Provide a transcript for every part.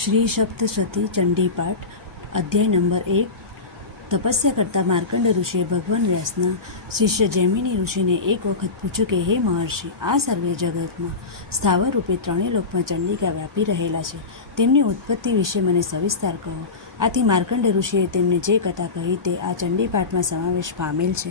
શ્રી સપ્તશતી ચંડી પાઠ અધ્યાય નંબર 1। તપસ્યા કરતા માર્કંડ ઋષિએ ભગવાન વ્યાસના શિષ્ય જૈમિની ઋષિને એક વખત પૂછ્યું કે હે મહર્ષિ, આ સર્વે જગતમાં સ્થાવર રૂપે ત્રણેય લોકમાં ચંડિકા વ્યાપી રહેલા છે, તેમની ઉત્પત્તિ વિશે મને સવિસ્તાર કહો। આથી માર્કંડ ઋષિએ તેમને જે કથા કહી તે આ ચંડી પાઠમાં સમાવેશ પામેલ છે।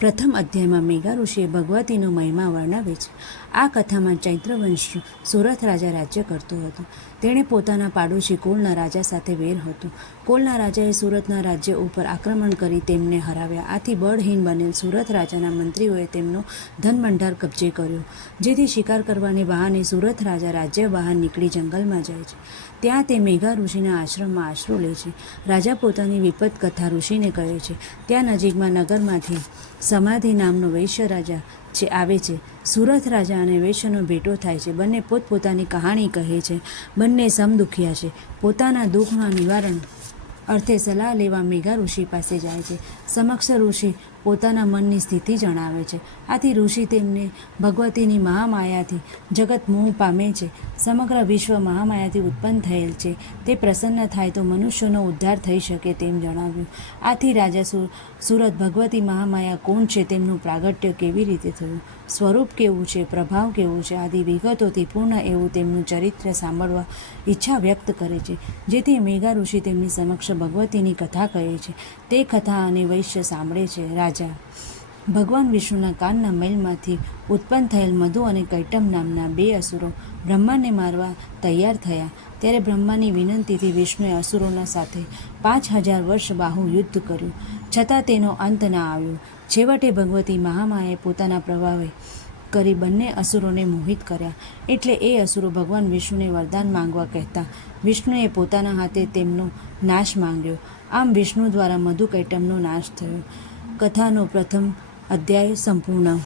પ્રથમ અધ્યાયમાં મેઘા ઋષિએ ભગવતીનો મહિમા વર્ણવે છે। આ કથામાં ચૈત્રવંશ સુરથ રાજા રાજ્ય કરતો હતો। તેણે પોતાના પાડોશી કોલના રાજા સાથે વેર હતું। કોલના રાજાએ સુરતના રાજ્ય ઉપર આક્રમણ કરી તેમને હરાવ્યા। આથી બળહીન બનેલ સુરત રાજાના મંત્રીઓએ તેમનો ધનભંડાર કબજે કર્યો, જેથી શિકાર કરવાને બહાને સુરત રાજા રાજ્ય બહાર નીકળી જંગલમાં જાય છે। ત્યાં તે મેઘા ઋષિના આશ્રમમાં આશરો લે છે। રાજા પોતાની વિપત કથા ઋષિને કહે છે। ત્યાં નજીકમાં નગરમાંથી સમાધિ નામનો વૈશ્ય રાજા આવે છે। સુરથ રાજા અને વૈશ્યનો ભેટો થાય છે। બંને પોતપોતાની કહાણી કહે છે। બંને સમદુખિયા છે। પોતાના દુઃખના નિવારણ અર્થે સલાહ લેવા મેઘા ઋષિ પાસે જાય છે। સમક્ષ ઋષિ પોતાના મનની સ્થિતિ જણાવે છે। આથી ઋષિ તેમને ભગવતીની મહામાયાથી જગત મોહ પામે છે, સમગ્ર વિશ્વ મહામાયાથી ઉત્પન્ન થયેલ છે, તે પ્રસન્ન થાય તો મનુષ્યનો ઉદ્ધાર થઈ શકે તેમ જણાવ્યું। આથી રાજા સુરત ભગવતી મહામાયા કોણ છે, તેમનું પ્રાગટ્ય કેવી રીતે થયું, સ્વરૂપ કેવું છે, પ્રભાવ કેવું છે, આદિ વિગતોથી પૂર્ણ એવું તેમનું ચરિત્ર સાંભળવા ઈચ્છા વ્યક્ત કરે છે, જેથી મેઘા ઋષિ તેમની સમક્ષ ભગવતીની કથા કહે છે। તે કથા અને વૈશ્ય સાંભળે છે। રાજા ભગવાન વિષ્ણુના કાનના મૈલમાંથી ઉત્પન્ન થયેલ મધુ અને કૈટમ નામના બે અસુરો બ્રહ્માને મારવા તૈયાર થયા, ત્યારે બ્રહ્માની વિનંતીથી વિષ્ણુએ અસુરોના સાથે 5000 વર્ષ બાહુ યુદ્ધ કર્યું, છતાં તેનો અંત ના આવ્યો। છેવટે ભગવતી મહામાએ પોતાના પ્રભાવે કરી બંને અસુરોને મોહિત કર્યા, એટલે એ અસુરો ભગવાન વિષ્ણુને વરદાન માંગવા કહેતા વિષ્ણુએ પોતાના હાથે તેમનો નાશ માંગ્યો। આમ વિષ્ણુ દ્વારા મધુ કૈટમનો નાશ થયો। કથાનો પ્રથમ અધ્યાય સંપૂર્ણ।